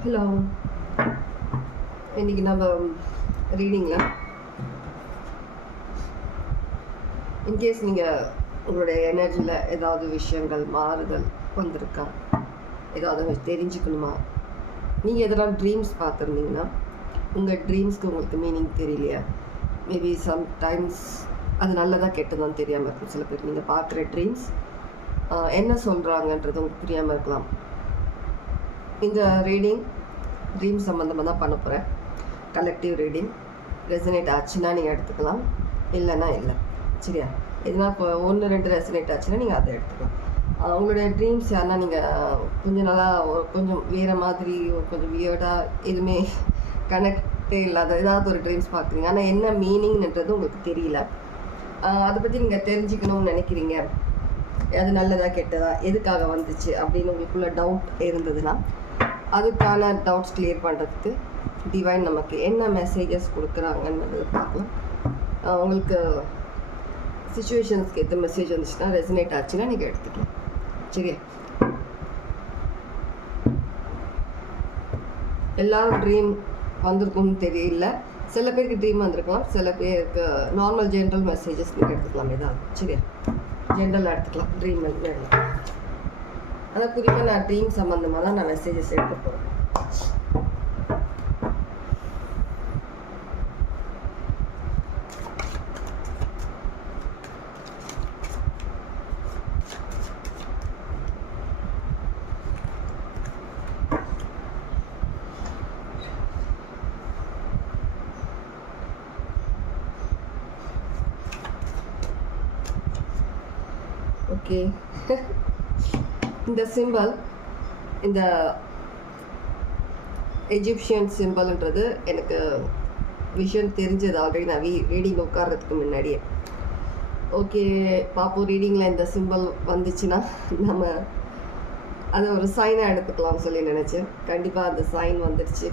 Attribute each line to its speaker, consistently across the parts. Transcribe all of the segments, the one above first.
Speaker 1: Hello இன்னைக்கு நம்ம ரீடிங்கில் in case நீங்கள் உங்களுடைய எனர்ஜியில் ஏதாவது விஷயங்கள் மாறுதல் வந்திருக்கா? ஏதாவது தெரிஞ்சுக்கணுமா? நீங்கள் எதனா ட்ரீம்ஸ் பார்த்துருந்தீங்கன்னா உங்கள் ட்ரீம்ஸ்க்கு உங்களுக்கு மீனிங் தெரியலையா. மேபி சம்டைம்ஸ் அது நல்லதாக கெட்டதான் தெரியாமல் இருக்கும் சில பேர். நீங்கள் பார்க்குற ட்ரீம்ஸ் என்ன சொல்கிறாங்கன்றது உங்களுக்கு புரியாமல் இருக்கலாம். இந்த ரீடிங் ட்ரீம் சம்மந்தமாக தான் பண்ண போகிறேன் கலெக்டிவ் ரீடிங் ரெசனேட் ஆச்சுன்னா நீங்கள் எடுத்துக்கலாம். இல்லைன்னா இல்லை. சரியா? எதுனா இப்போ ஒன்று ரெண்டு ரெசனேட் ஆச்சுன்னா நீங்கள் அதை எடுத்துக்கலாம். உங்களுடைய ட்ரீம்ஸ் யாருன்னா நீங்கள் கொஞ்சம் நல்லா கொஞ்சம் வேறு மாதிரி கொஞ்சம் வியர்டாக எதுவுமே கனெக்டே இல்லாத ஏதாவது ஒரு ட்ரீம்ஸ் பார்க்குறீங்க. ஆனால் என்ன மீனிங்ன்றது உங்களுக்கு தெரியல. அதை பற்றி நீங்கள் தெரிஞ்சுக்கணும்னு நினைக்கிறீங்க. அது நல்லதா கெட்டதா எதுக்காக வந்துச்சு அப்படின்னு உங்களுக்குள்ள டவுட் இருந்ததுன்னா அதுக்கான டவுட்ஸ் கிளியர் பண்ணுறதுக்கு டிவைன் நமக்கு என்ன மெசேஜஸ் கொடுக்குறாங்கன்னு பார்க்கலாம். உங்களுக்கு சுச்சுவேஷன்ஸ்க்கு ஏற்ற மெசேஜ் வந்துச்சுன்னா ரெசினேட் ஆச்சுன்னா நீங்கள் எடுத்துக்கலாம். சரியா? எல்லாரும் ட்ரீம் வந்திருக்கும்னு தெரியல. சில பேருக்கு ட்ரீம் வந்திருக்கலாம். சில பேருக்கு நார்மல் ஜென்ரல் மெசேஜஸ் நீங்கள் எடுத்துக்கலாம். ஏதாவது சரியா? ஜென்ரல் எடுத்துக்கலாம். ட்ரீம் எடுத்துக்கலாம் ஆனால் குறிப்பாக நான் ட்ரீம் சம்மந்தமாக தான் நான் மெசேஜஸ் எடுக்க போகிறேன் ஓகே இந்த சிம்பல் இந்த எஜிப்சியன் சிம்பிள்ன்றது எனக்கு விஷயம் தெரிஞ்சது ஆல்ரெடி நான் வீ ரீடிங் உட்கார்றதுக்கு முன்னாடியே. ஓகே பாப்போம் ரீடிங்கில் இந்த சிம்பல் வந்துச்சுன்னா நம்ம அதை ஒரு சைனாக எடுத்துக்கலாம்னு சொல்லி நினச்சேன். கண்டிப்பாக அந்த சைன் வந்துடுச்சு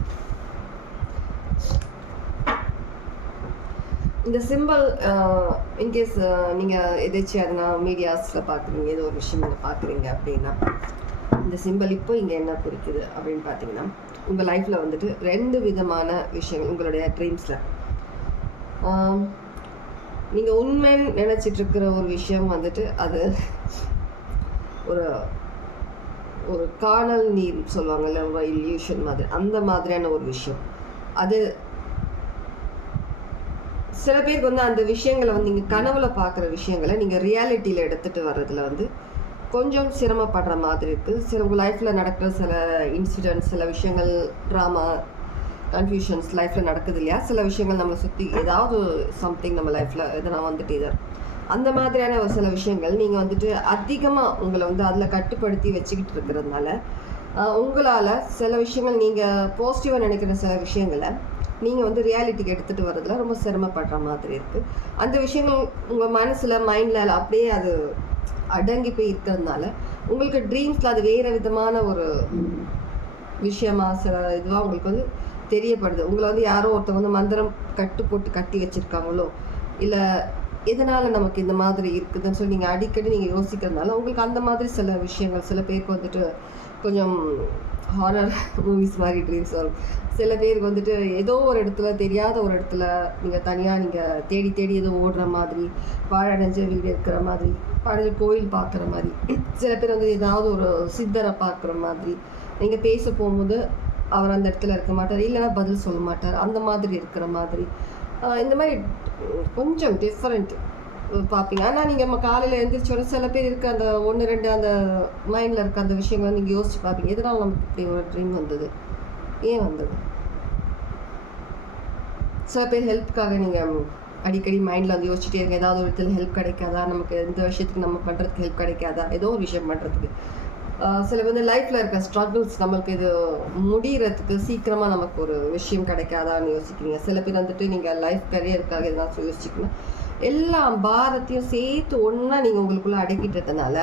Speaker 1: இந்த சிம்பிள் இன்கேஸ் நீங்கள் எதாச்சும் எதனா மீடியாஸில் பார்க்குறீங்க ஏதோ ஒரு விஷயம் நீங்கள் பார்க்குறீங்க அப்படின்னா இந்த சிம்பிள் இப்போ இங்கே என்ன குறிக்குது அப்படின்னு பார்த்தீங்கன்னா உங்கள் லைஃப்பில் வந்துட்டு ரெண்டு விதமான விஷயங்கள் உங்களுடைய ட்ரீம்ஸில் நீங்கள் உண்மைன்னு நினச்சிட்டு இருக்கிற ஒரு விஷயம் வந்துட்டு அது ஒரு ஒரு காணல் நீர் சொல்லுவாங்கல்ல ஒரு இல்யூஷன் மாதிரி அந்த மாதிரியான ஒரு விஷயம். அது சில பேருக்கு வந்து அந்த விஷயங்களை வந்து நீங்கள் கனவுல பார்க்குற விஷயங்களை நீங்கள் ரியாலிட்டியில் எடுத்துகிட்டு வர்றதுல வந்து கொஞ்சம் சிரமப்படுற மாதிரி இருக்குது சில உங்கள் லைஃப்பில் நடக்கிற சில இன்சிடென்ட்ஸ் சில விஷயங்கள் ட்ராமா கன்ஃபியூஷன்ஸ் லைஃப்பில் நடக்குது இல்லையா? சில விஷயங்கள் நம்மளை சுற்றி ஏதாவது சம்திங் நம்ம லைஃப்பில் எதனா வந்துட்டு இதர் அந்த மாதிரியான ஒரு சில விஷயங்கள் நீங்கள் வந்துட்டு அதிகமாக உங்களை வந்து அதில் கட்டுப்படுத்தி வச்சுக்கிட்டு இருக்கிறதுனால உங்களால் சில விஷயங்கள் நீங்கள் பாசிட்டிவாக நினைக்கிற சில விஷயங்களை நீங்கள் வந்து ரியாலிட்டிக்கு எடுத்துகிட்டு வரதுல ரொம்ப சிரமப்படுற மாதிரி இருக்குது அந்த விஷயங்கள் உங்கள் மனசில் மைண்டில் அப்படியே அது அடங்கி போய் இருக்கிறதுனால உங்களுக்கு ட்ரீம்ஸில் அது வேறு விதமான ஒரு விஷயமா சில இதுவாக உங்களுக்கு வந்து தெரியப்படுது. உங்களை வந்து யாரோ ஒருத்தவங்க வந்து மந்திரம் கட்டு போட்டு கட்டி வச்சுருக்காங்களோ இல்லை எதனால் நமக்கு இந்த மாதிரி இருக்குதுன்னு சொல்லி நீங்கள் அடிக்கடி நீங்கள் யோசிக்கிறதுனால உங்களுக்கு அந்த மாதிரி சில விஷயங்கள் சில பேருக்கு வந்துட்டு கொஞ்சம் ஹாரர் மூவிஸ் மாதிரி ட்ரீம்ஸ் வரும். சில பேருக்கு வந்துட்டு ஏதோ ஒரு இடத்துல தெரியாத ஒரு இடத்துல நீங்கள் தனியாக நீங்கள் தேடி தேடி ஏதோ ஓடுற மாதிரி பாழடைஞ்ச வீடு இருக்கிற மாதிரி பழைய கோயில் பார்க்குற மாதிரி சில பேர் வந்து ஏதாவது ஒரு சித்தரை பார்க்குற மாதிரி நீங்கள் பேச போகும்போது அவர் அந்த இடத்துல இருக்க மாட்டார் இல்லைன்னா பதில் சொல்ல மாட்டார் அந்த மாதிரி இருக்கிற மாதிரி. இந்த மாதிரி கொஞ்சம் டிஃப்ரெண்ட் பார்ப்பீங்க ஆனால் நீங்கள் நம்ம காலையில் எழுந்திரிச்சோட சில பேர் இருக்க அந்த ஒன்று ரெண்டு அந்த மைண்டில் இருக்க அந்த விஷயங்களை நீங்கள் யோசிச்சு பார்ப்பீங்க எதனால் நமக்கு இப்படி ஒரு ட்ரீம் வந்தது? ஏன் வந்தது? சில பேர் ஹெல்ப்புக்காக நீங்கள் அடிக்கடி மைண்டில் வந்து யோசிச்சுட்டே இருக்க ஏதாவது ஒரு இடத்துல ஹெல்ப் கிடைக்காதா? நமக்கு எந்த விஷயத்துக்கு நம்ம பண்ணுறதுக்கு ஹெல்ப் கிடைக்காதா? ஏதோ ஒரு விஷயம் பண்ணுறதுக்கு சில வந்து லைஃப்பில் இருக்க ஸ்ட்ரகிள்ஸ் நம்மளுக்கு இது முடிகிறதுக்கு சீக்கிரமாக நமக்கு ஒரு விஷயம் கிடைக்காதான்னு யோசிக்கிறீங்க. சில பேர் வந்துட்டு நீங்கள் லைஃப் கரியருக்காக எதனாச்சும் யோசிச்சுக்கணும். எல்லா பாரத்தையும் சேர்த்து ஒன்றா நீங்கள் உங்களுக்குள்ளே அடக்கிட்டதுனால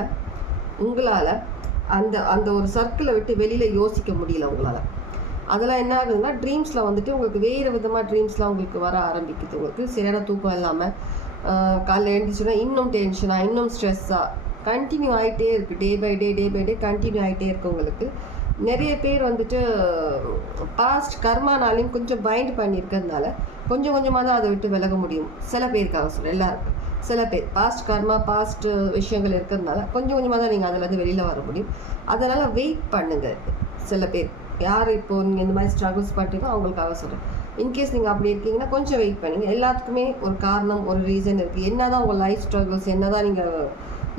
Speaker 1: உங்களால் அந்த அந்த ஒரு சர்க்கிளை விட்டு வெளியில் யோசிக்க முடியல உங்களால். அதெல்லாம் என்ன ஆகுதுன்னா ட்ரீம்ஸில் வந்துட்டு உங்களுக்கு வேறு விதமாக ட்ரீம்ஸ்லாம் உங்களுக்கு வர ஆரம்பிக்குது. உங்களுக்கு சரியான தூக்கம் இல்லாமல் காலைல எழுந்திரிச்சோன்னா இன்னும் டென்ஷனாக இன்னும் ஸ்ட்ரெஸ்ஸாக கண்டினியூ ஆகிட்டே இருக்குது day by day day by day continue ஆகிட்டே இருக்கு உங்களுக்கு. நிறைய பேர் வந்துட்டு பாஸ்ட் கர்மானாலையும் கொஞ்சம் பைண்ட் பண்ணியிருக்கிறதுனால கொஞ்சம் கொஞ்சமாக தான் அதை விட்டு விலக முடியும். சில பேருக்காக சொல்கிறேன் எல்லாருக்கும். சில பேர் பாஸ்ட் கர்மா பாஸ்ட் விஷயங்கள் இருக்கிறதுனால கொஞ்சம் கொஞ்சமாக தான் நீங்கள் அதுலேருந்து வெளியில் வர முடியும். அதனால் வெயிட் பண்ணுங்கள் சில பேர் யார் இப்போ நீங்கள் இந்த மாதிரி ஸ்ட்ரகிள்ஸ் பண்ணுறீங்களோ அவங்களுக்காக சொல்கிறேன் இன்கேஸ் நீங்கள் அப்படி இருக்கீங்கன்னா கொஞ்சம் வெயிட் பண்ணுங்கள் எல்லாத்துக்குமே ஒரு காரணம் ஒரு ரீசன் இருக்குது என்ன தான் உங்கள் லைஃப் ஸ்ட்ரகிள்ஸ் என்ன தான் நீங்கள்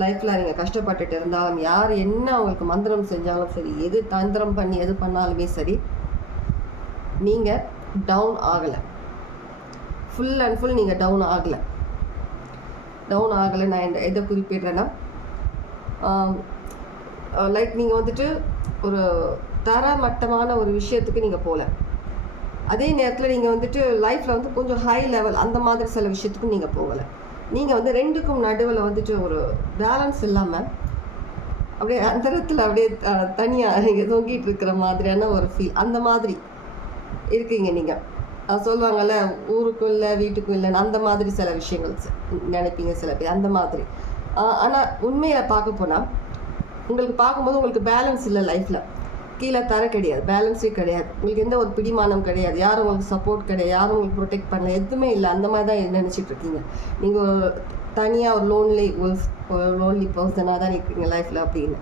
Speaker 1: லைஃப்பில் நீங்கள் கஷ்டப்பட்டுட்டு இருந்தாலும் யார் என்ன உங்களுக்கு மந்திரம் செஞ்சாலும் சரி எது தந்திரம் பண்ணி எது பண்ணாலுமே சரி நீங்கள் டவுன் ஆகலை. ஃபுல் அண்ட் ஃபுல் நீங்கள் டவுன் ஆகலை. டவுன் ஆகலை நான் இந்த எதை குறிப்பிடுறேன்னா லைக் நீங்கள் வந்துட்டு ஒரு தரமட்டமான ஒரு விஷயத்துக்கு நீங்கள் போகல அதே நேரத்தில் நீங்கள் வந்துட்டு லைஃப்பில் வந்து கொஞ்சம் ஹை லெவல் அந்த மாதிரி சில விஷயத்துக்கும் நீங்கள் போகலை. நீங்கள் வந்து ரெண்டுக்கும் நடுவில் வந்துட்டு ஒரு பேலன்ஸ் இல்லாமல் அப்படியே அந்தரத்தில் அப்படியே தனியாக நீங்கள் தொங்கிட்டு இருக்கிற மாதிரியான ஒரு ஃபீல் அந்த மாதிரி இருக்கீங்க நீங்கள் சொல்லுவாங்கள்ல ஊருக்கும் இல்லை வீட்டுக்கும் இல்லைன்னு அந்த மாதிரி சில விஷயங்கள் நினைப்பீங்க சில பேர். அந்த மாதிரி. ஆனால் உண்மையில் பார்க்க போனால் உங்களுக்கு பார்க்கும்போது உங்களுக்கு பேலன்ஸ் இல்லை லைஃப்பில் கீழே தர கிடையாது. பேலன்ஸே கிடையாது. உங்களுக்கு எந்த ஒரு பிடிமானம் கிடையாது. யாரும் உங்களுக்கு சப்போர்ட் கிடையாது. யாரும் உங்களுக்கு ப்ரொடெக்ட் பண்ணல. எதுவுமே இல்லை. அந்த மாதிரி தான் நினச்சிட்டு இருக்கீங்க? நீங்கள் தனியாக ஒரு லோன்லி ஒரு லோன்லி பர்சனாக தான் இருக்கீங்க லைஃப்பில் அப்படின்னு.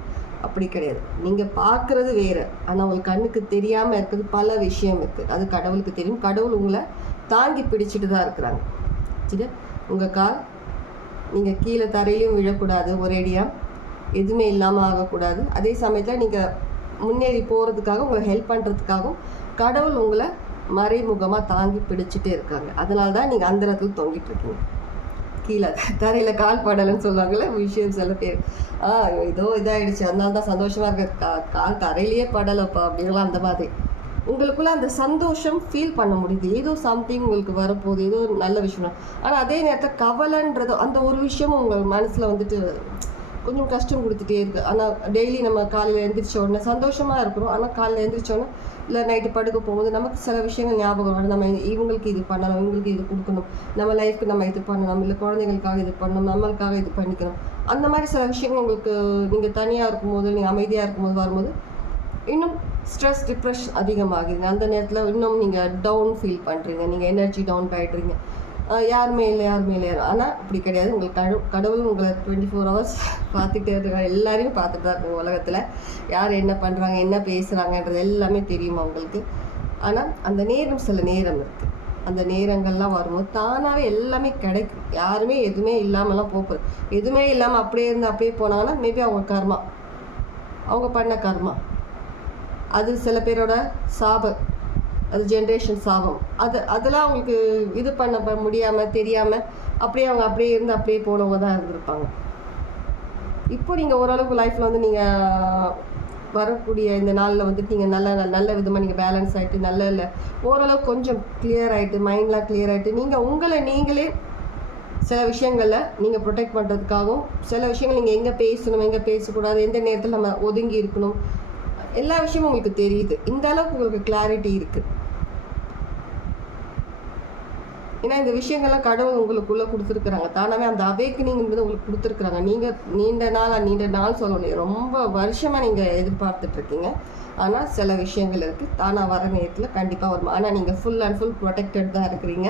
Speaker 1: அப்படி கிடையாது. நீங்கள் பார்க்குறது வேறு. ஆனால் உங்களுக்கு கண்ணுக்கு தெரியாமல் இருக்கிறது பல விஷயம் இருக்குது அது கடவுளுக்கு தெரியும். கடவுள் உங்களை தாங்கி பிடிச்சிட்டு தான் இருக்கிறாங்க. சரி உங்கள் கால் நீங்கள் கீழே தரையிலையும் விழக்கூடாது. ஒரேடியாக எதுவுமே இல்லாமல் ஆகக்கூடாது. அதே சமயத்தில் நீங்கள் முன்னேறி போகிறதுக்காக உங்களை ஹெல்ப் பண்ணுறதுக்காகவும் கடவுள் உங்களை மறைமுகமாக தாங்கி பிடிச்சிட்டே இருக்காங்க. அதனால தான் நீங்கள் அந்த இடத்துல தொங்கிட்டு இருக்கீங்க. கீழே தரையில் கால் படலைன்னு சொல்லுவாங்கள்ல விஷயம் சில பேர். ஆ ஏதோ இதாகிடுச்சு அதனால தான் சந்தோஷமாக இருக்க. கா கால் தரையிலேயே படலைப்பா அப்படின்லாம் அந்த மாதிரி. உங்களுக்குள்ள அந்த சந்தோஷம் ஃபீல் பண்ண முடியுது. ஏதோ சம்திங் உங்களுக்கு வரப்போகுது. ஏதோ ஒரு நல்ல விஷயம். ஆனால் அதே நேரத்தில் கவலைன்றதோ அந்த ஒரு விஷயமும் உங்கள் மனசில் வந்துட்டு கொஞ்சம் கஷ்டம் கொடுத்துட்டே இருக்கு. ஆனால் டெய்லி நம்ம காலையில் எழுந்திரிச்ச உடனே சந்தோஷமாக இருக்கிறோம். ஆனால் காலையில் எழுந்திரிச்ச உடனே இல்லை நைட்டு படுக்க போகும்போது நமக்கு சில விஷயங்கள் ஞாபகம் வரும். நம்ம இவங்களுக்கு இது பண்ணணும் இவங்களுக்கு இது கொடுக்கணும். நம்ம லைஃப்க்கு நம்ம இது பண்ணணும். இல்லை குழந்தைங்களுக்காக இது பண்ணணும் நம்மளுக்காக இது பண்ணிக்கணும். அந்த மாதிரி சில விஷயங்கள் உங்களுக்கு நீங்கள் தனியாக இருக்கும்போது நீங்கள் அமைதியாக இருக்கும்போது வரும்போது இன்னும் ஸ்ட்ரெஸ் டிப்ரெஷன் அதிகமாகுதுங்க. அந்த நேரத்தில் இன்னும் நீங்கள் டவுன் ஃபீல் பண்ணுறீங்க நீங்கள் எனர்ஜி டவுன் ஆகிடுறீங்க யாருமே இல்லை யாருமே இல்லை ஆனால் அப்படி கிடையாது. உங்களுக்கு கடவு கடவுள் உங்களை டுவெண்ட்டி ஃபோர் ஹவர்ஸ் பார்த்துட்டே இருக்காங்க எல்லாரையும் பார்த்துட்டு தான் இருக்காங்க உலகத்தில். யார் என்ன பண்ணுறாங்க என்ன பேசுகிறாங்கன்றது எல்லாமே தெரியும் அவங்களுக்கு ஆனால் அந்த நேரம் சில நேரம் இருக்குது அந்த நேரங்கள்லாம் வரும்போது தானாகவே எல்லாமே கிடைக்கும். யாருமே எதுவுமே இல்லாமலாம் போகுது எதுவுமே இல்லாமல் அப்படியே இருந்து அப்படியே போனாங்கன்னா மேபி அவங்க கர்மா. அவங்க பண்ண கர்மா. அது சில பேரோட சாபம். அது ஜென்ரேஷன்ஸ் ஆகும். அது அதெல்லாம் அவங்களுக்கு இது பண்ண முடியாமல் தெரியாமல் அப்படியே அவங்க அப்படியே இருந்து அப்படியே போனவங்க தான் இருந்திருப்பாங்க. இப்போ நீங்கள் ஓரளவுக்கு லைஃப்பில் வந்து நீங்கள் வரக்கூடிய இந்த நாளில் வந்துட்டு நீங்கள் நல்ல நல்ல விதமாக நீங்கள் பேலன்ஸ் ஆகிட்டு நல்ல இல்லை ஓரளவுக்கு கொஞ்சம் கிளியர் ஆகிட்டு மைண்ட்லாம் கிளியர் ஆகிட்டு நீங்கள் உங்களை நீங்களே சில விஷயங்களில் நீங்கள் ப்ரொடெக்ட் பண்ணுறதுக்காகவும் சில விஷயங்கள் நீங்கள் எங்கே பேசணும் எங்கே பேசக்கூடாது எந்த நேரத்தில் நம்ம ஒதுங்கி இருக்கணும் எல்லா விஷயமும் உங்களுக்கு தெரியுது. இந்த அளவுக்கு உங்களுக்கு கிளாரிட்டி இருக்குது ஏன்னா இந்த விஷயங்கள்லாம் கடவுள் உங்களுக்குள்ள கொடுத்துருக்குறாங்க. தானாகவே அந்த அவேக்கனிங்கிறது உங்களுக்கு கொடுத்துருக்குறாங்க. நீங்கள் நீண்ட நாள் நீண்ட நாள் சொல்ல முடியாது ரொம்ப வருஷமாக நீங்கள் எதிர்பார்த்துட்டு இருக்கீங்க. ஆனால் சில விஷயங்கள் இருக்குது தானாக வர நேரத்தில் கண்டிப்பாக வரும். ஆனால் நீங்கள் ஃபுல் அண்ட் ஃபுல் ப்ரொடெக்டட் தான் இருக்கிறீங்க.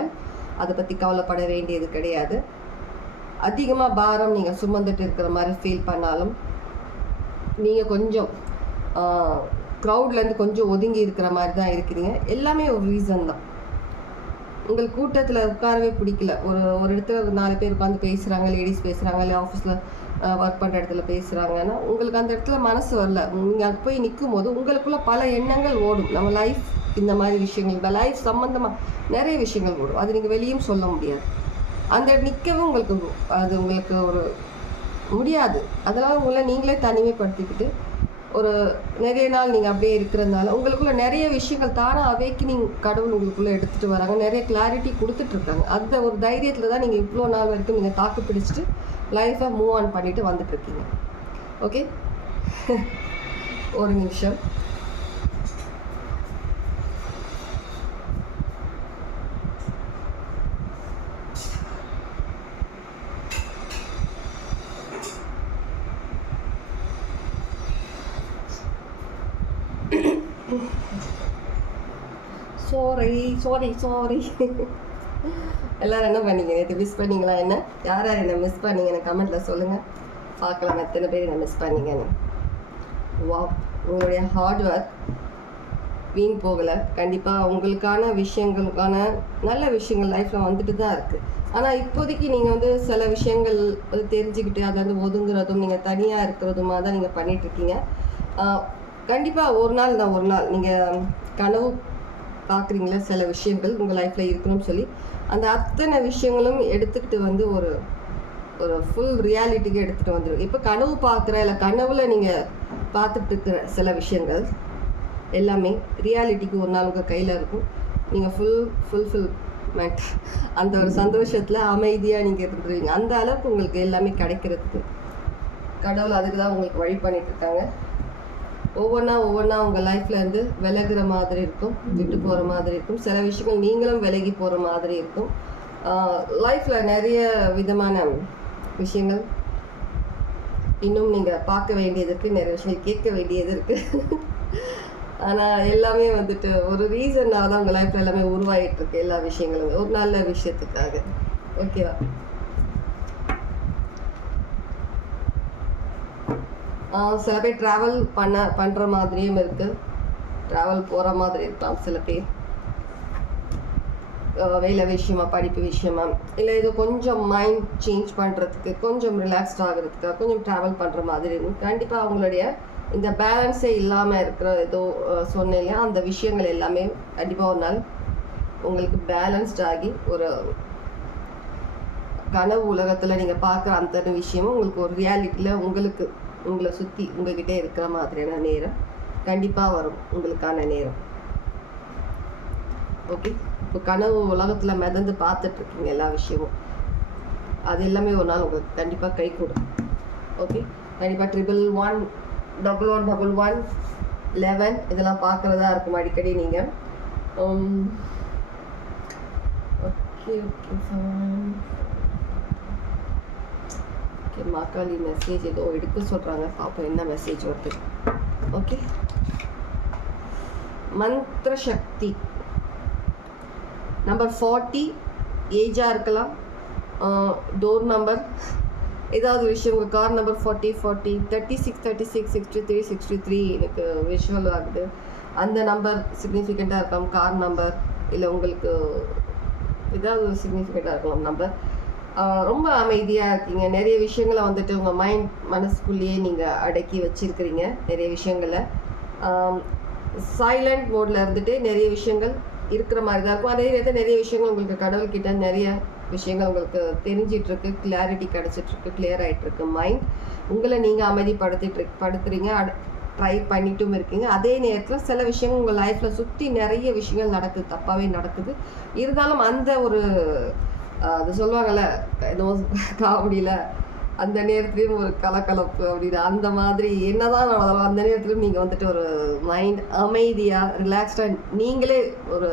Speaker 1: அதை பற்றி கவலைப்பட வேண்டியது கிடையாது. அதிகமாக பாரம் நீங்கள் சுமந்துட்டு இருக்கிற மாதிரி ஃபீல் பண்ணாலும் நீங்கள் கொஞ்சம் க்ரௌட்லேருந்து கொஞ்சம் ஒதுங்கி இருக்கிற மாதிரி தான் இருக்கிறீங்க. எல்லாமே ஒரு ரீசன் தான். உங்கள் கூட்டத்தில் உட்காரவே பிடிக்கல. ஒரு ஒரு இடத்துல ஒரு நாலு பேர் உட்காந்து பேசுகிறாங்க லேடிஸ் பேசுகிறாங்க இல்லை ஆஃபீஸில் ஒர்க் பண்ணுற இடத்துல பேசுகிறாங்கன்னா உங்களுக்கு அந்த இடத்துல மனசு வரல. நீங்கள் அங்கே போய் நிற்கும் போது உங்களுக்குள்ளே பல எண்ணங்கள் ஓடும். நம்ம லைஃப் இந்த மாதிரி விஷயங்கள் இந்த லைஃப் சம்மந்தமாக நிறைய விஷயங்கள் ஓடும். அது நீங்கள் வெளியும் சொல்ல முடியாது. அந்த நிற்கவும் உங்களுக்கு அது உங்களுக்கு ஒரு முடியாது. அதனால் உங்களை நீங்களே தனிமைப்படுத்திக்கிட்டு ஒரு நிறைய நாள் நீங்கள் அப்படியே இருக்கிறதுனால உங்களுக்குள்ள நிறைய விஷயங்கள் தானாக அவேக்கினிங் கடவுள் உங்களுக்குள்ளே எடுத்துகிட்டு வராங்க. நிறைய கிளாரிட்டி கொடுத்துட்ருக்காங்க. அந்த ஒரு தைரியத்தில் தான் நீங்கள் இவ்வளோ நாள் வரைக்கும் நீங்கள் தாக்கு பிடிச்சிட்டு லைஃப்பை மூவ் ஆன் பண்ணிட்டு வந்துட்டு இருக்கீங்க ஓகே ஒரு நிமிஷம். சாரி சாரி எல்லோரும் எல்லாரும் என்ன பண்ணீங்க? நேற்று மிஸ் பண்ணீங்களா என்ன? யார் யார் என்ன மிஸ் பண்ணீங்கன்னு கமெண்ட்டில் சொல்லுங்கள் பார்க்கலாம் எத்தனை பேர் என்ன மிஸ் பண்ணீங்கன்னு. வா உங்களுடைய ஹார்ட் ஒர்க் வீண் போகலை. கண்டிப்பாக உங்களுக்கான விஷயங்களுக்கான நல்ல விஷயங்கள் லைஃப்பில் வந்துட்டு தான் இருக்குது ஆனால் இப்போதைக்கு நீங்கள் வந்து சில விஷயங்கள் வந்து தெரிஞ்சுக்கிட்டு அதை வந்து ஒதுங்குறதும் நீங்கள் தனியாக இருக்கிறதுமாக தான் நீங்கள் பண்ணிகிட்ருக்கீங்க கண்டிப்பாக ஒரு நாள் தான் ஒரு நாள். நீங்கள் கனவு பார்க்குறீங்களா? சில விஷயங்கள் உங்கள் லைஃப்பில் இருக்கணும்னு சொல்லி. அந்த அத்தனை விஷயங்களும் எடுத்துக்கிட்டு வந்து ஒரு ஒரு ஃபுல் ரியாலிட்டிக்கு எடுத்துகிட்டு வந்துடும் இப்போ கனவு பார்க்குற இல்லை கனவுல நீங்கள் பார்த்துட்டு இருக்கிற சில விஷயங்கள் எல்லாமே ரியாலிட்டிக்கு ஒரு நாள் உங்கள் கையில் இருக்கும். நீங்கள் ஃபுல் ஃபுல்ஃபில்மெண்ட் அந்த ஒரு சந்தோஷத்தில் அமைதியாக நீங்கள் இருந்துருவீங்க. அந்த அளவுக்கு உங்களுக்கு எல்லாமே கிடைக்கிறதுக்கு. கடவுள் அதுக்கு தான் உங்களுக்கு வழி பண்ணிட்டு இருக்காங்க ஒவ்வொன்றா ஒவ்வொன்றா உங்கள் லைஃப்பில் இருந்து விலகுற மாதிரி இருக்கும் விட்டு போகிற மாதிரி இருக்கும். சில விஷயங்கள் நீங்களும் விலகி போகிற மாதிரி இருக்கும். லைஃப்பில் நிறைய விதமான விஷயங்கள். இன்னும் நீங்கள் பார்க்க வேண்டியது இருக்குது நிறைய விஷயங்கள் கேட்க வேண்டியது இருக்குது ஆனால் எல்லாமே வந்துட்டு ஒரு ரீசன்னால தான் உங்கள் லைஃப்பில் எல்லாமே உருவாகிட்டு இருக்கு எல்லா விஷயங்களுமே. ஒரு நல்ல விஷயத்துக்காக. ஓகேவா சில பேர் ட்ராவல் பண்ண பண்ணுற மாதிரியும் இருக்குது ட்ராவல் போகிற மாதிரி இருக்கலாம் சில பேர். வேலை விஷயமா படிப்பு விஷயமா. இல்லை இது கொஞ்சம் மைண்ட் சேஞ்ச் பண்ணுறதுக்கு கொஞ்சம் ரிலாக்ஸ்ட் ஆகுறதுக்கு கொஞ்சம் ட்ராவல் பண்ணுற மாதிரி இருக்கும் கண்டிப்பாக அவங்களுடைய இந்த பேலன்ஸே இல்லாமல் இருக்கிற ஏதோ சொன்னேன் இல்லையா அந்த விஷயங்கள் எல்லாமே கண்டிப்பாக ஒரு நாள் உங்களுக்கு பேலன்ஸ்ட் ஆகி ஒரு கனவு உலகத்தில் நீங்கள் பார்க்குற அந்த விஷயமும் உங்களுக்கு ஒரு ரியாலிட்டியில் உங்களுக்கு உங்களை சுற்றி உங்ககிட்டே இருக்கிற மாதிரியான நேரம் கண்டிப்பாக வரும் உங்களுக்கான நேரம். ஓகே இப்போ கனவு உலகத்தில் மிதந்து பார்த்துட்ருக்கீங்க எல்லா விஷயமும். அது எல்லாமே ஒரு நாள் உங்களுக்கு கண்டிப்பாக கை கூடும். ஓகே கண்டிப்பாக triple one double one double one eleven இதெல்லாம் பார்க்குறதா இருக்கும் அடிக்கடி நீங்கள் ஓகே ஓகே ஓகே மாக்காளி மெசேஜ் ஏதோ எடுக்க சொல்கிறாங்க பார்ப்போம் என்ன மெசேஜ் வருது. ஓகே. மந்திர சக்தி நம்பர் ஃபார்ட்டி ஏஜாக இருக்கலாம். டோர் நம்பர் ஏதாவது விஷயம் உங்கள் car number forty forty thirty six thirty six sixty three sixty three எனக்கு விஷுவல் ஆகுது அந்த நம்பர் சிக்னிஃபிகண்ட்டாக இருக்கலாம். கார் நம்பர் இல்லை உங்களுக்கு ஏதாவது சிக்னிஃபிகண்ட்டாக இருக்கலாம் நம்பர் ரொம்ப அமைதியாக இருக்கீங்க. நிறைய விஷயங்களை வந்துட்டு உங்கள் மைண்ட் மனசுக்குள்ளேயே நீங்கள் அடக்கி வச்சுருக்கிறீங்க நிறைய விஷயங்களை. சைலண்ட் மோடில் இருந்துட்டு நிறைய விஷயங்கள் இருக்கிற மாதிரி தான் இருக்கும். அதே நேரத்தில் நிறைய விஷயங்கள் உங்களுக்கு கடவுள்கிட்ட நிறைய விஷயங்கள் உங்களுக்கு தெரிஞ்சிட்ருக்கு கிளாரிட்டி கிடச்சிட்ருக்கு கிளியர் ஆகிட்டுருக்கு மைண்ட் உங்களை நீங்கள் அமைதிப்படுத்திட்டு படுத்துறீங்க. ட்ரை பண்ணிட்டும் இருக்கீங்க. அதே நேரத்தில் சில விஷயங்கள் உங்கள் லைஃப்பில் சுற்றி நிறைய விஷயங்கள் நடக்குது. தப்பாகவே நடக்குது. இருந்தாலும் அந்த ஒரு அது சொல்லுவாங்கல்ல ஏதோ காமெடியில் அந்த நேரத்துலேயும் ஒரு கலக்கலப்பு அப்படின்னு அந்த மாதிரி என்னதான் நடந்தாலும் அந்த நேரத்துலையும் நீங்கள் வந்துட்டு ஒரு மைண்ட் அமைதியாக ரிலாக்ஸ்டாக நீங்களே ஒரு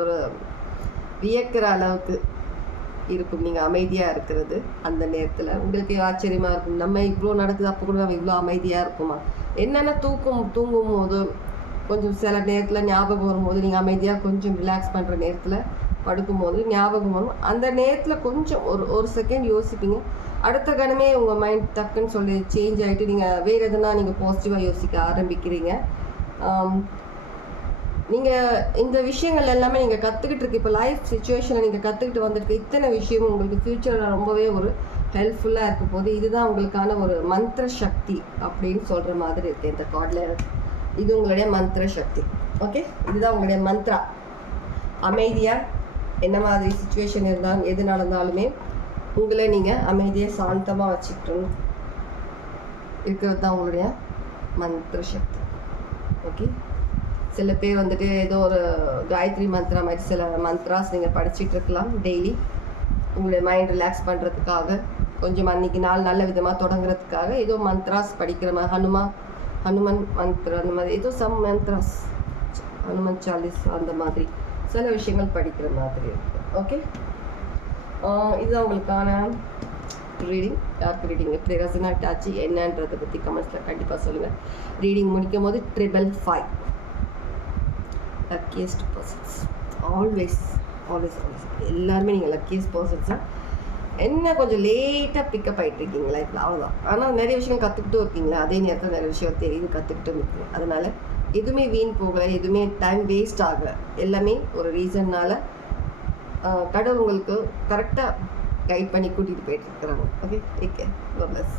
Speaker 1: ஒரு வியக்கிற அளவுக்கு இருக்கும். நீங்கள் அமைதியாக இருக்கிறது அந்த நேரத்தில். உங்களுக்கு ஆச்சரியமாக இருக்கும். நம்ம இவ்வளோ நடக்குது அப்போ கூட நம்ம இவ்வளோ அமைதியாக இருக்குமா? என்னென்ன தூக்கும் தூங்கும் போது கொஞ்சம் சில நேரத்தில் ஞாபகம் வரும்போது நீங்கள் அமைதியாக கொஞ்சம் ரிலாக்ஸ் பண்ணுற நேரத்தில் படுக்கும்போது ஞாபகம் வரும். அந்த நேரத்தில் கொஞ்சம் ஒரு ஒரு செகண்ட் யோசிப்பீங்க. அடுத்த கணமே உங்கள் மைண்ட் டக்குன்னு சொல்லி சேஞ்ச் ஆகிட்டு நீங்கள் வேறு எதுனா நீங்கள் பாசிட்டிவாக யோசிக்க ஆரம்பிக்கிறீங்க. நீங்கள் இந்த விஷயங்கள் எல்லாமே நீங்கள் கற்றுக்கிட்டு இருக்கு இப்போ லைஃப் சுச்சுவேஷனை நீங்கள் கற்றுக்கிட்டு வந்திருக்க இத்தனை விஷயமும் உங்களுக்கு ஃப்யூச்சரில் ரொம்பவே ஒரு ஹெல்ப்ஃபுல்லாக இருக்கும் போது இதுதான் உங்களுக்கான ஒரு மந்திர சக்தி அப்படின்னு சொல்கிற மாதிரி இருக்குது இந்த கார்டில் இது உங்களுடைய மந்திர சக்தி. ஓகே இதுதான் உங்களுடைய மந்த்ரா. அமைதியாக என்ன மாதிரி சுச்சுவேஷன் இருந்தாலும் எது நடந்தாலுமே உங்களை நீங்கள் அமைதியை சாந்தமாக வச்சுக்கணும். இருக்கிறது தான் உங்களுடைய மந்திர சக்தி ஓகே சில பேர் வந்துட்டு ஏதோ ஒரு காயத்ரி மந்த்ரா மாதிரி சில மந்த்ராஸ் நீங்கள் படிச்சுட்டு இருக்கலாம் டெய்லி உங்களுடைய மைண்ட் ரிலாக்ஸ் பண்ணுறதுக்காக கொஞ்சம் அன்னைக்கு நாள் நல்ல விதமாக தொடங்குறதுக்காக ஏதோ மந்த்ராஸ் படிக்கிற மாதிரி ஹனுமா ஹனுமன் மந்த்ரா அந்த மாதிரி ஏதோ சம் மந்த்ராஸ் ஹனுமன் சாலிஸ் அந்த மாதிரி. சில விஷயங்கள் படிக்கிற மாதிரி இருக்கும் ஓகே இதுதான் உங்களுக்கான ரீடிங் யாருக்கு ரீடிங் எப்படி ரெசனாக்ட் ஆச்சு என்னன்றதை பற்றி கமெண்ட்ஸில் கண்டிப்பாக சொல்லுங்கள் ரீடிங் முடிக்கும் போது triple five luckiest persons always always always எல்லாருமே நீங்கள் லக்கியஸ்ட் பர்சன்ஸ் தான் என்ன கொஞ்சம் லேட்டாக பிக்கப் ஆகிட்டு இருக்கீங்க லைஃப்பில் அவ்வளோதான் ஆனால் நிறைய விஷயம் கற்றுக்கிட்டும் இருக்கீங்களா? அதே நேரத்தில் நிறைய விஷயம் தெரியுது கற்றுக்கிட்டும் இருக்கீங்க. அதனால் எதுவுமே வீண் போகலை எதுவுமே டைம் வேஸ்ட் ஆகலை. எல்லாமே ஒரு ரீசன்னால் கடவுள் உங்களுக்கு கரெக்டாக கைட் பண்ணி கூட்டிகிட்டு போயிட்டு இருக்கிறாங்க. Okay take care plus